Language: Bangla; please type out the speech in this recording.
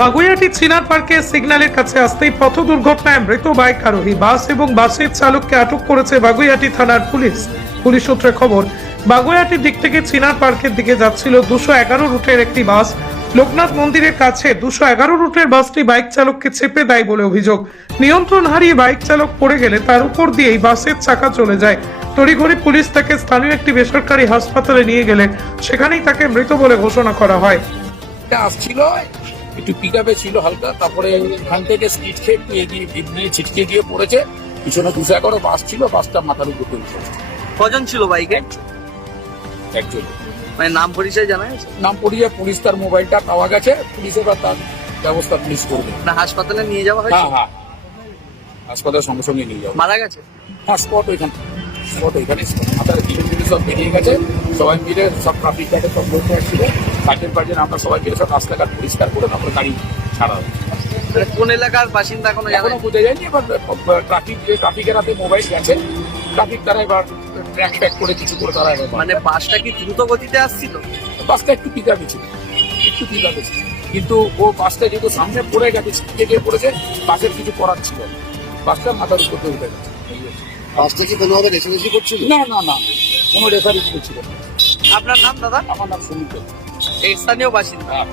বাগুইয়াটি চিনার পার্কের সিগন্যালের কাছে আসতেই পথ দুর্ঘটনায় মৃত বাইক আরোহী বাস এবং বাসের চালককে আটক করেছে বাগুইয়াটি থানার পুলিশ। পুলিশ সূত্রে খবর, বাগুইয়াটির দিক থেকে চিনার পার্কের দিকে যাচ্ছিল দুশো এগারো রুটের একটি বাস। লোকনাথ মন্দিরের কাছে দুশো এগারো রুটের বাসটি বাইক চালককে চেপে দেয় বলে অভিযোগ। নিয়ন্ত্রণ হারিয়ে বাইক চালক পড়ে গেলে তার উপর দিয়েই বাসের চাকা চলে যায়। তড়িঘড়ি পুলিশ তাকে স্থানীয় একটি বেসরকারি হাসপাতালে নিয়ে গেলে সেখানেই তাকে মৃত বলে ঘোষণা করা হয়। আসছিল একটু পিক ছিল হালকা তারপরে এখান থেকে স্পিড খেয়ে একটু এগিয়ে নিয়ে ছিটকে গিয়ে পড়েছে। পিছনে দুশো এগারো বাস ছিল বাসটা মাথার উপর করেছে কজন ছিল বাইকে? একজন। মানে নাম পরিচয় জানা গেছে? নাম পড়িয়ে পুলিশ তার মোবাইলটা পাওয়া গেছে পুলিশ এবার তার ব্যবস্থা পুলিশ করবে। না হাসপাতালে নিয়ে যাওয়া হয়েছে? হ্যাঁ হ্যাঁ। হাসপাতাল সঙ্গে সঙ্গে নিয়ে যাওয়া মারা গেছে? হ্যাঁ স্পট ওইখানে স্পট ওইখানে মাথার ধীরে ধীরে সব বেরিয়ে গেছে। সবাই মিলে সব ট্রাফিক সব বলতে আসছিল। গার্জেন ফার্জেন আমরা সবাই মিলে সব রাস্তাঘাট পরিষ্কার করে তারপরে গাড়ি ছাড়া হবে মানে কোন এলাকার বাসিন্দা এখনও জানা? এখনও বোঝা যায়নি এবার ট্রাফিক যে ট্রাফিকের হাতে মোবাইল গেছে ট্রাফিক তারা এবার ট্র্যাক ট্র্যাক করে কিছু করে তারা মানে বাসটা কি দ্রুত গতিতে আসছিল? বাসটা একটু পিকআপে ছিল একটু পিকআপে ছিল কিন্তু ও বাসটা যেহেতু সামনে পড়ে গেছে গিয়ে পড়েছে বাসের কিছু করার ছিল বাসটা মাথার উপর উঠে গেছে। বাসটা কি কোনোভাবে রেসারেসি করছিল? না না না কোনো রেফারেন্স করছিল না। আপনার নাম দাদা? আমার নাম সুমিত এই স্থানীয় বাসিন্দা। হ্যাঁ।